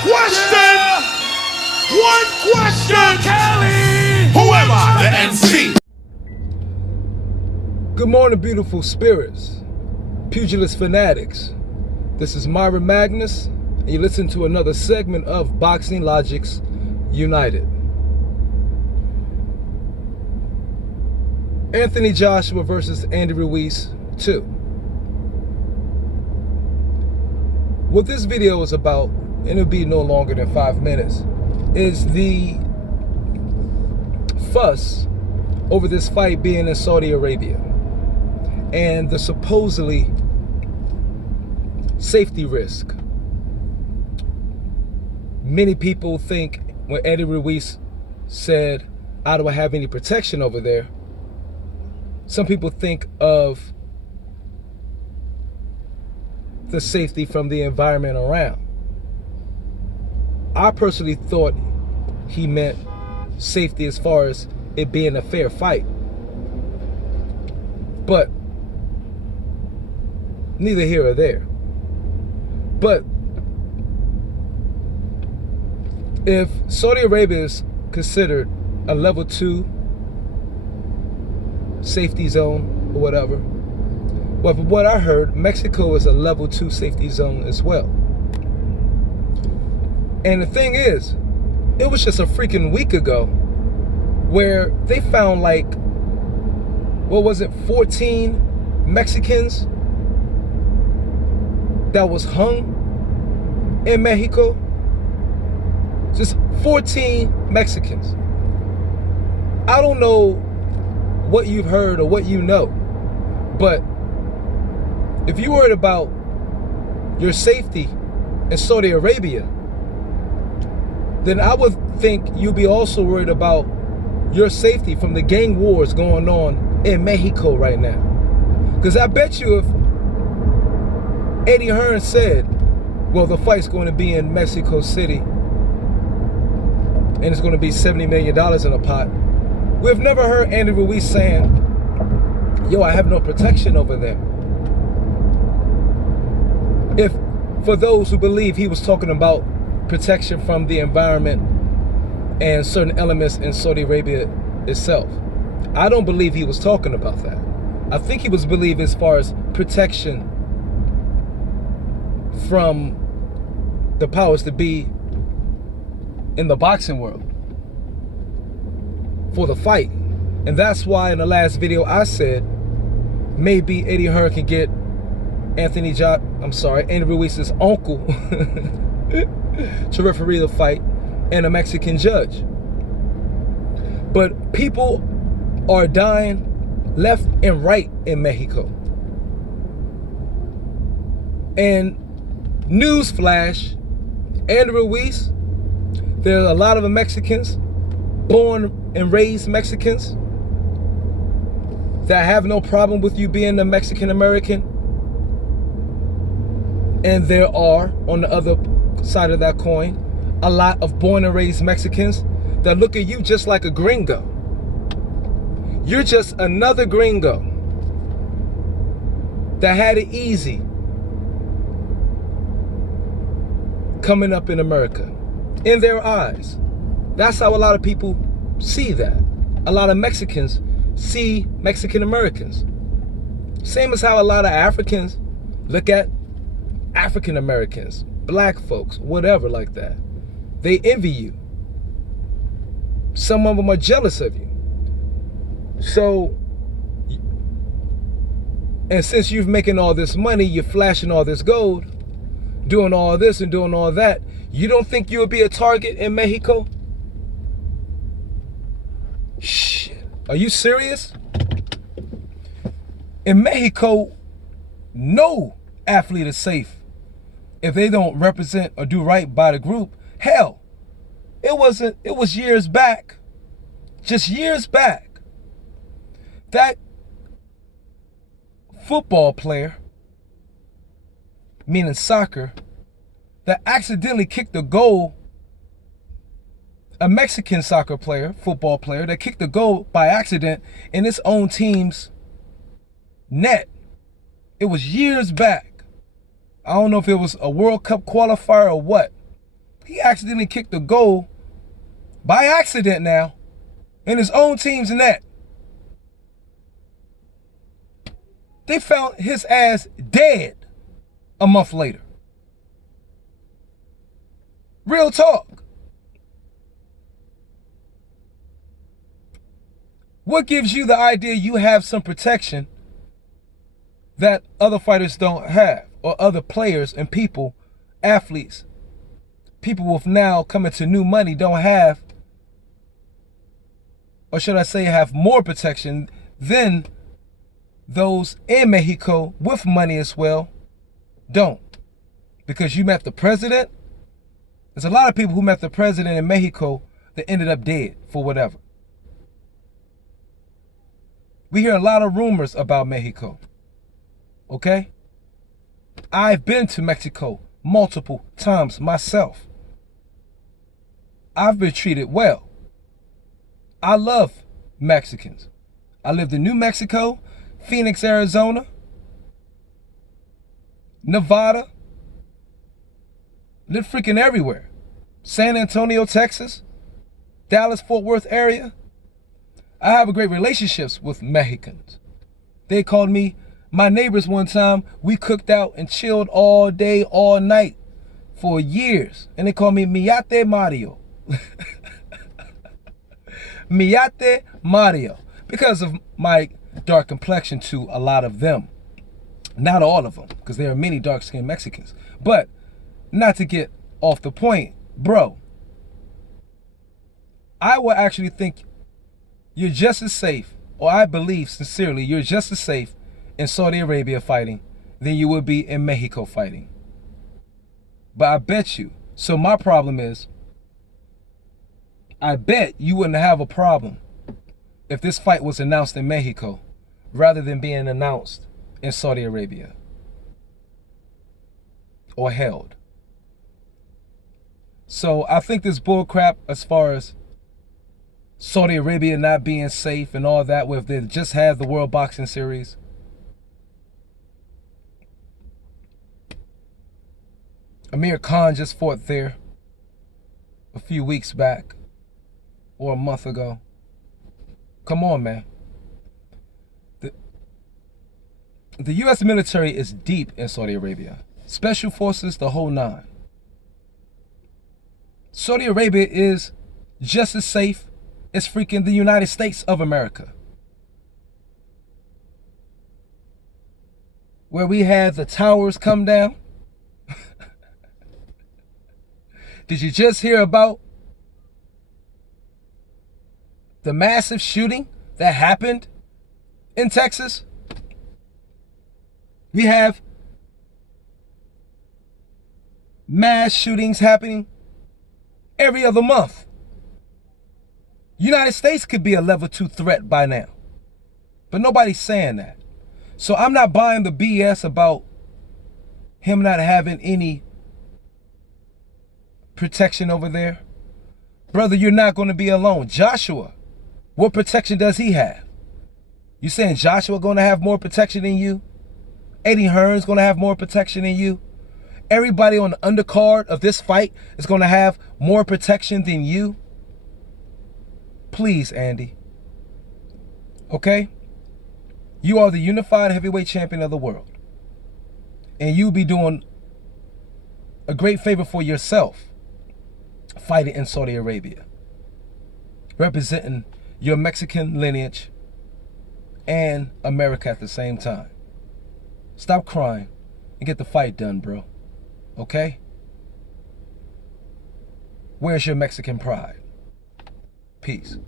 question. One question. Kelly. Who am I? The MC. Good morning, beautiful spirits, pugilist fanatics. This is Myra Magnus, and you listen to another segment of Boxing Logics United. Anthony Joshua versus Andy Ruiz 2. What this video is about, and it'll be no longer than 5 minutes, is the fuss over this fight being in Saudi Arabia and the supposedly safety risk. Many people think when Andy Ruiz said, "I don't have any protection over there," some people think of the safety from the environment around. I personally thought he meant safety as far as it being a fair fight. But neither here or there. But if Saudi Arabia is considered a level 2 safety zone or whatever, well, from what I heard, Mexico is a level 2 safety zone as well. And the thing is, it was just a freaking week ago where they found, like, what was it, 14 Mexicans that was hung in Mexico. Just 14 Mexicans. I don't know what you've heard or what you know, but if you're worried about your safety in Saudi Arabia, then I would think you'd be also worried about your safety from the gang wars going on in Mexico right now. Because I bet you if Eddie Hearn said, well, the fight's going to be in Mexico City and it's going to be $70 million in a pot, we've never heard Andy Ruiz saying, yo, I have no protection over there. If, for those who believe he was talking about protection from the environment and certain elements in Saudi Arabia itself, I don't believe he was talking about that. I think he was believing as far as protection from the powers that be in the boxing world for the fight. And that's why in the last video I said maybe Eddie Hearn can get Andy Ruiz's uncle to referee the fight and a Mexican judge. But people are dying left and right in Mexico. And newsflash, Andy Ruiz, there are a lot of Mexicans, born and raised Mexicans, that have no problem with you being a Mexican American. And there are, on the other side of that coin, a lot of born and raised Mexicans that look at you just like a gringo. You're just another gringo that had it easy coming up in America, in their eyes. That's how a lot of people see that. A lot of Mexicans see Mexican Americans. Same as how a lot of Africans look at African Americans, black folks, whatever like that. They envy you. Some of them are jealous of you. So, and since you're making all this money, you're flashing all this gold, doing all this and doing all that, you don't think you would be a target in Mexico? Shit. Are you serious? In Mexico, no athlete is safe if they don't represent or do right by the group. Hell, it was years back, just years back, that football player, meaning soccer, that accidentally kicked a goal, a Mexican soccer player, football player, that kicked a goal by accident in his own team's net. It was years back. I don't know if it was a World Cup qualifier or what, He accidentally kicked a goal by accident now in his own team's net. They found his ass dead a month later. Real talk. What gives you the idea you have some protection that other fighters don't have, or other players and people, athletes, people with now coming to new money don't have, or should I say have more protection than those in Mexico with money as well don't? Because you met the president. There's a lot of people who met the president in Mexico that ended up dead for whatever. We hear a lot of rumors about Mexico. Okay? I've been to Mexico multiple times myself. I've been treated well. I love Mexicans. I lived in New Mexico, Phoenix, Arizona, Nevada, lived freaking everywhere. San Antonio, Texas, Dallas, Fort Worth area. I have a great relationships with Mexicans. They called me my neighbors one time. We cooked out and chilled all day, all night for years. And they called me Miyate Mario. Miyate Mario. Because of my dark complexion to a lot of them. Not all of them, because there are many dark-skinned Mexicans. But not to get off the point, bro, I will actually think you're just as safe, or I believe sincerely you're just as safe in Saudi Arabia fighting than you would be in Mexico fighting. But I bet you, so my problem is, I bet you wouldn't have a problem if this fight was announced in Mexico rather than being announced in Saudi Arabia or held. So I think this bull crap as far as Saudi Arabia not being safe and all that, where if they just had the World Boxing Series. Amir Khan just fought there a few weeks back or a month ago. Come on, man. The U.S. military is deep in Saudi Arabia. Special forces, the whole nine. Saudi Arabia is just as safe as freaking the United States of America, where we had the towers come down. Did you just hear about the massive shooting that happened in Texas? We have mass shootings happening every other month. United States could be a level 2 threat by now. But nobody's saying that. So I'm not buying the BS about him not having any protection over there. Brother, you're not going to be alone. Joshua, what protection does he have? You saying Joshua going to have more protection than you? Eddie Hearn's going to have more protection than you? Everybody on the undercard of this fight is going to have more protection than you? Please, Andy. Okay? You are the unified heavyweight champion of the world. And you'll be doing a great favor for yourself fighting in Saudi Arabia, representing your Mexican lineage and America at the same time. Stop crying and get the fight done, bro. Okay? Where's your Mexican pride? Peace.